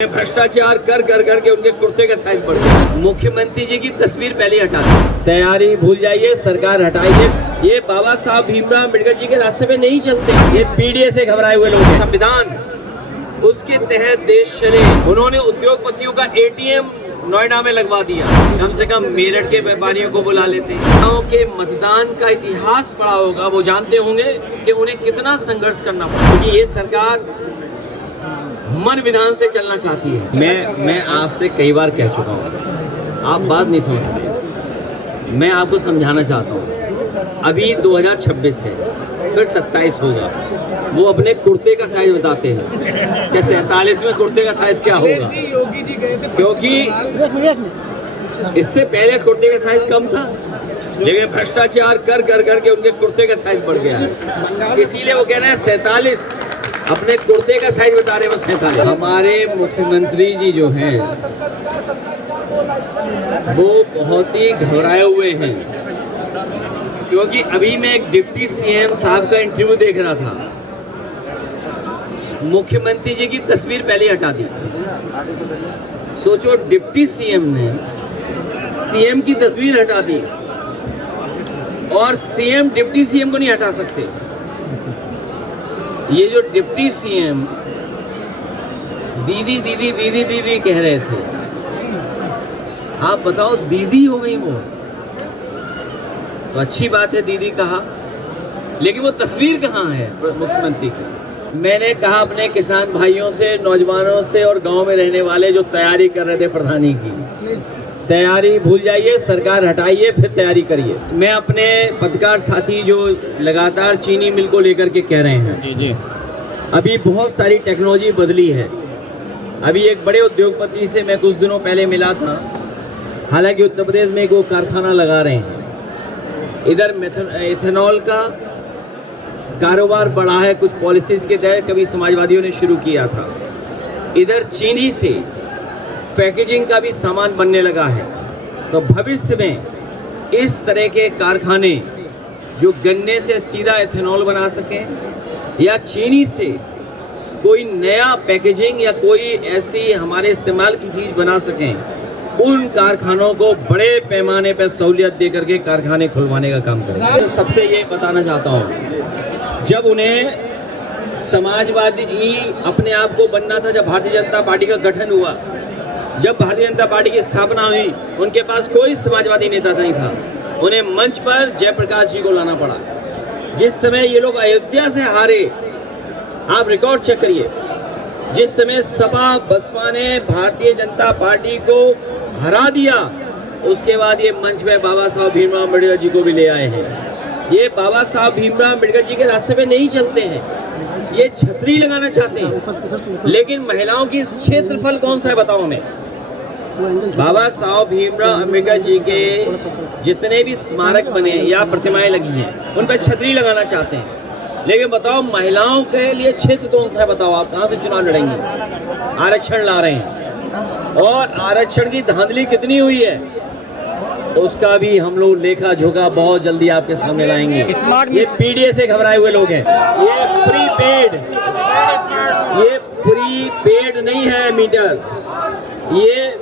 भ्रष्टाचार कर कर करके उनके कुर्ते का साइज बढ़ गया। मुख्यमंत्री जी की तस्वीर पहले हटा दी। तैयारी भूल जाइए, सरकार हटाइए। ये बाबा साहब भीमराव अम्बेडकर जी के रास्ते पे नहीं चलते। ये पीडीए से घबराए हुए लोग हैं। संविधान उसके तहत देश चले। उन्होंने उद्योगपतियों का एटीएम नोएडा में लगवा दिया। कम से कम मेरठ के व्यापारियों को बुला लेते। गाँव के मतदान का इतिहास पढ़ा होगा, वो जानते होंगे कि उन्हें कितना संघर्ष करना पड़ा, क्योंकि ये सरकार मन विधान से चलना चाहती है। मैं आपसे कई बार कह चुका हूँ, आप बात नहीं समझते। मैं आपको समझाना चाहता हूँ। अभी 2026 है, फिर 27 होगा। वो अपने कुर्ते का साइज बताते हैं कि 47 में कुर्ते का साइज क्या होगा, क्योंकि इससे पहले कुर्ते का साइज कम था, लेकिन भ्रष्टाचार कर कर करके उनके कुर्ते का साइज बढ़ गया है। इसीलिए वो कह रहे हैं 47, अपने कुर्ते का साइज बता रहे हैं वो 47। हमारे मुख्यमंत्री जी जो हैं वो बहुत ही घबराए हुए हैं, क्योंकि अभी मैं एक डिप्टी सीएम साहब का इंटरव्यू देख रहा था। मुख्यमंत्री जी की तस्वीर पहले हटा दी। सोचो, डिप्टी सीएम ने सीएम की तस्वीर हटा दी, और सीएम डिप्टी सीएम को नहीं हटा सकते। ये जो डिप्टी सीएम दीदी दीदी दीदी दीदी कह रहे थे, आप बताओ, दीदी हो गई वो तो अच्छी बात है, दीदी कहा, लेकिन वो तस्वीर कहाँ है मुख्यमंत्री की? मैंने कहा अपने किसान भाइयों से, नौजवानों से और गांव में रहने वाले जो तैयारी कर रहे थे प्रधानी की, तैयारी भूल जाइए, सरकार हटाइए, फिर तैयारी करिए। मैं अपने पत्रकार साथी जो लगातार चीनी मिल को लेकर के कह रहे हैं, जी अभी बहुत सारी टेक्नोलॉजी बदली है। अभी एक बड़े उद्योगपति से मैं कुछ दिनों पहले मिला था, हालांकि उत्तर प्रदेश में एक वो कारखाना लगा रहे हैं। इधर इथेनॉल का कारोबार बढ़ा है, कुछ पॉलिसीज के तहत कभी समाजवादियों ने शुरू किया था। इधर चीनी से पैकेजिंग का भी सामान बनने लगा है। तो भविष्य में इस तरह के कारखाने जो गन्ने से सीधा इथेनॉल बना सकें, या चीनी से कोई नया पैकेजिंग या कोई ऐसी हमारे इस्तेमाल की चीज़ बना सकें, उन कारखानों को बड़े पैमाने पर सहूलियत दे करके कारखाने खुलवाने का काम करें। तो सबसे ये बताना चाहता हूँ, जब उन्हें समाजवादी अपने आप को बनना था, जब भारतीय जनता पार्टी का गठन हुआ, जब भारतीय जनता पार्टी की स्थापना हुई, उनके पास कोई समाजवादी नेता नहीं था। उन्हें मंच पर जयप्रकाश जी को लाना पड़ा। जिस समय ये लोग अयोध्या से हारे, आप रिकॉर्ड चेक करिए, जिस समय सपा बसपा ने भारतीय जनता पार्टी को हरा दिया, उसके बाद ये मंच में बाबा साहब भीमराव अम्बेडकर जी को भी ले आए हैं। ये बाबा साहब भीमराव अम्बेडकर जी के रास्ते पे नहीं चलते हैं, ये छतरी लगाना चाहते हैं। लेकिन महिलाओं की क्षेत्रफल कौन सा है बताओ हमें? बाबा साहब भीमराव अम्बेडकर जी के जितने भी स्मारक बने या प्रतिमाएं लगी हैं, उन पर छतरी लगाना चाहते हैं। लेकिन बताओ, महिलाओं के लिए क्षेत्र कौन सा है बताओ? आप कहाँ से चुनाव लड़ेंगे? आरक्षण ला रहे हैं, और आरक्षण की धांधली कितनी हुई है उसका भी हम लोग लेखा जोखा बहुत जल्दी आपके सामने लाएंगे। ये पीडीए से घबराए हुए लोग हैं। ये प्रीपेड नहीं है मीटर, ये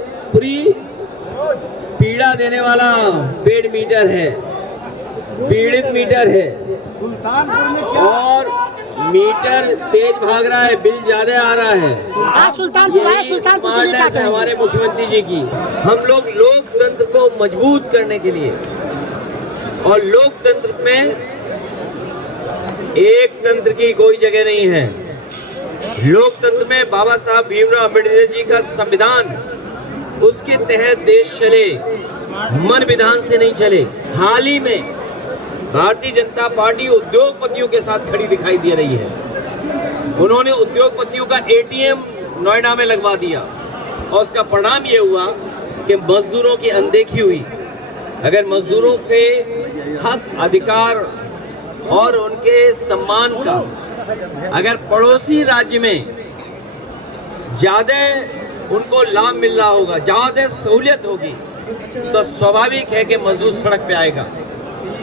पीड़ा देने वाला पेड मीटर है, पीड़ित मीटर है। और मीटर तेज भाग रहा है, बिल ज्यादा आ रहा है। यही स्मार्टनेस है हमारे मुख्यमंत्री जी की। हम लोग लोकतंत्र को मजबूत करने के लिए, और लोकतंत्र में एक तंत्र की कोई जगह नहीं है। लोकतंत्र में बाबा साहब भीमराव अम्बेडकर जी का संविधान, उसके तहत देश चले, मन विधान से नहीं चले। हाल ही में भारतीय जनता पार्टी उद्योगपतियों के साथ खड़ी दिखाई दे रही है। उन्होंने उद्योगपतियों का एटीएम नोएडा में लगवा दिया, और उसका परिणाम ये हुआ कि मजदूरों की अनदेखी हुई। अगर मजदूरों के हक, अधिकार और उनके सम्मान का अगर पड़ोसी राज्य में ज्यादा उनको लाभ मिल रहा होगा, ज्यादा सहूलियत होगी, तो स्वाभाविक है कि मजदूर सड़क पे आएगा।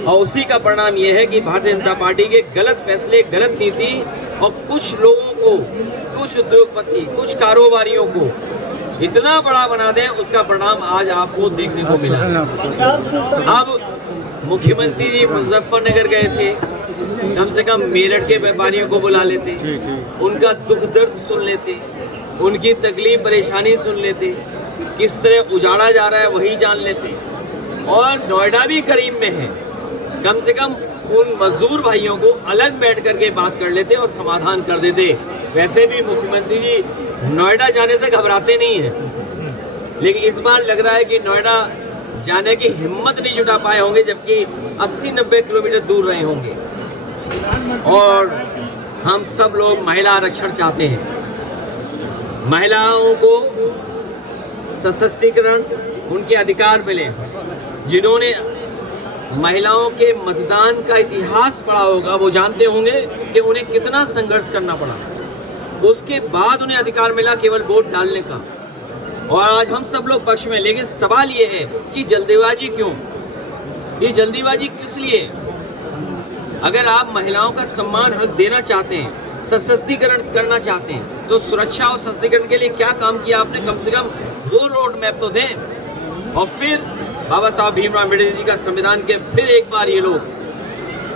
और उसी का परिणाम यह है कि भारतीय जनता पार्टी के गलत फैसले, गलत नीति और कुछ लोगों को, कुछ उद्योगपति, कुछ कारोबारियों को इतना बड़ा बना दें, उसका परिणाम आज आपको देखने को मिला। अब मुख्यमंत्री जी मुजफ्फरनगर गए थे, कम से कम मेरठ के व्यापारियों को बुला लेते, उनका दुख दर्द सुन लेते, उनकी तकलीफ परेशानी सुन लेते, किस तरह उजाड़ा जा रहा है वही जान लेते। और नोएडा भी करीब में है, कम से कम उन मजदूर भाइयों को अलग बैठ करके बात कर लेते और समाधान कर देते। वैसे भी मुख्यमंत्री जी नोएडा जाने से घबराते नहीं हैं, लेकिन इस बार लग रहा है कि नोएडा जाने की हिम्मत नहीं जुटा पाए होंगे, जबकि 80-90 किलोमीटर दूर रहे होंगे। और हम सब लोग महिला आरक्षण चाहते हैं, महिलाओं को सशक्तिकरण, उनके अधिकार मिले। जिन्होंने महिलाओं के मतदान का इतिहास पढ़ा होगा वो जानते होंगे कि उन्हें कितना संघर्ष करना पड़ा, उसके बाद उन्हें अधिकार मिला केवल वोट डालने का। और आज हम सब लोग पक्ष में, लेकिन सवाल ये है कि जल्दीबाजी क्यों? ये जल्दीबाजी किस लिए? अगर आप महिलाओं का सम्मान हक देना चाहते हैं, सशक्तिकरण करना चाहते हैं, तो सुरक्षा और सशक्तिकरण के लिए क्या काम किया आपने? कम से कम वो रोड मैप तो दें। और फिर बाबा साहब भीमराव अम्बेडकर जी का संविधान के फिर एक बार ये लोग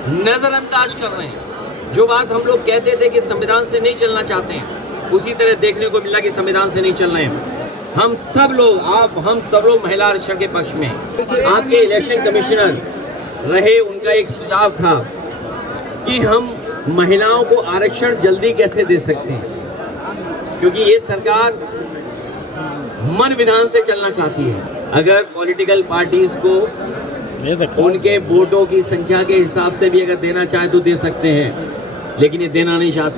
नजरअंदाज कर रहे हैं। जो बात हम लोग कहते थे कि संविधान से नहीं चलना चाहते हैं, उसी तरह देखने को मिला कि संविधान से नहीं चल रहे हैं। हम सब लोग, हम सब लोग महिला आरक्षण के पक्ष में। आपके इलेक्शन कमिश्नर रहे, उनका एक सुझाव था कि हम महिलाओं को आरक्षण जल्दी कैसे दे सकते हैं, क्योंकि ये सरकार मन विधान से चलना चाहती है। अगर पॉलिटिकल पार्टीज को उनके वोटों की संख्या के हिसाब से भी अगर देना चाहे तो दे सकते हैं, लेकिन ये देना नहीं चाहते।